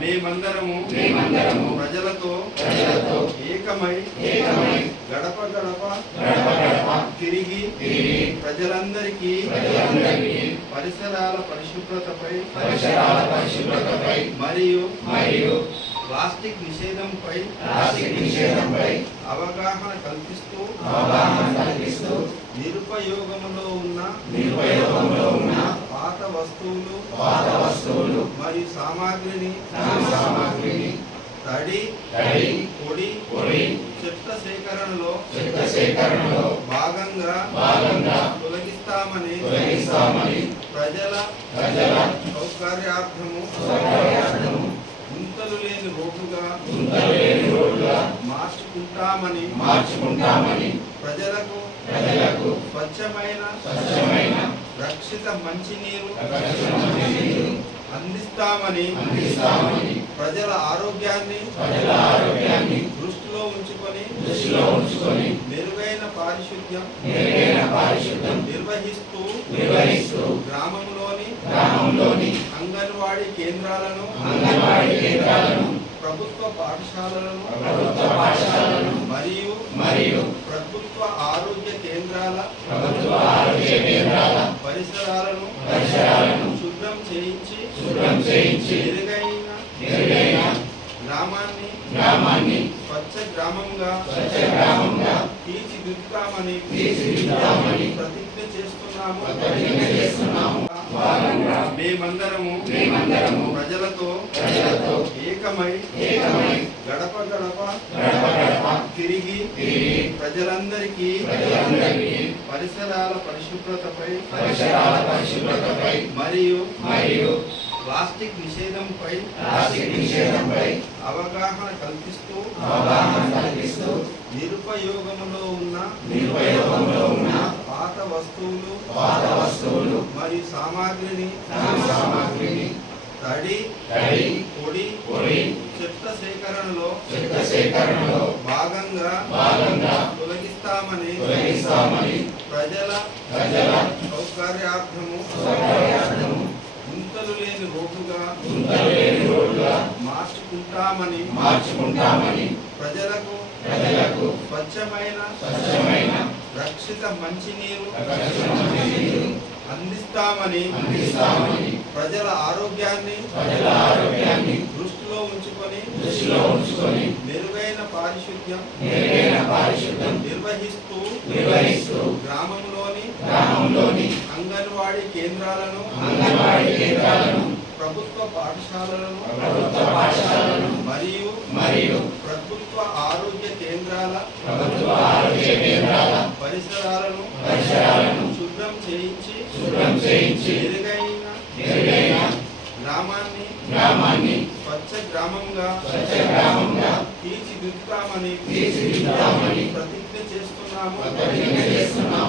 మేమందరము ప్రజలతో ఏకమై గడప గడప తిరిగి ప్రజలందరికీ పరిసరాల పరిశుభ్రతపై మరియు ప్లాస్టిక్ నిషేధంపై అవగాహన కల్పిస్తూ నిరుపయోగంలో ఉన్న పాత వస్తువులు మరియు సామాగ్రిని తడి పొడి చెత్త సేకరణలో భాగంగా తొలగిస్తామని ప్రజల సౌకర్యార్థము గుంతలు లేని రోడ్డుగా మార్చుకుంటామని ప్రజలకు స్వచ్ఛమైన రక్షిత మంచినీరు అందిస్తామని ప్రజల ఆరోగ్యాన్ని దృష్టిలో ఉంచుకొని మెరుగైన పారిశుద్ధ్యం నిర్వహిస్తూ గ్రామంలోని అంగన్వాడీ కేంద్రాలను ప్రభుత్వ పాఠశాలలను మరియు ప్రభుత్వ ఆరోగ్య కేంద్రాల పరిసరాలను శుభ్రం చేయించి మెరుగైన గ్రామాన్ని స్వచ్ఛ గ్రామంగా తీర్చిదిద్దుతామని ప్రతిజ్ఞ చేస్తున్నాము. మేమందరము ప్రజలతో ఏకమై గడప గడప తిరిగి ప్రజలందరికీ పరిసరాల పరిశుభ్రతపై మరియు ప్లాస్టిక్ నిషేధంపై అవగాహన కల్పిస్తూ నిరుపయోగంలో ఉన్న పాత వస్తువులు మరియు సామాగ్రిని తడి పొడి చెత్త సేకరణలో భాగంగా తొలగిస్తామని ప్రజల సౌకర్యార్థము గుంతలు లేని రోడ్డుగా మార్చుకుంటామని ప్రజలకు స్వచ్ఛమైన రక్షిత మంచినీరు అందిస్తామని ప్రజల ఆరోగ్యాన్ని దృష్టిలో ఉంచుకొని మెరుగైన పారిశుద్ధ్యం నిర్వహిస్తూ గ్రామంలోని అంగన్వాడీ అంగన్వాడీ కేంద్రాలను ప్రభుత్వ పాఠశాలలను మరియు ప్రభుత్వ ఆరోగ్య కేంద్రాల పరిసరాలను శుభ్రం చేయించి మెరుగైన గ్రామాన్ని స్వచ్ఛ గ్రామంగా తీర్చిదిద్దుతామని ప్రతిజ్ఞ చేస్తున్నాము.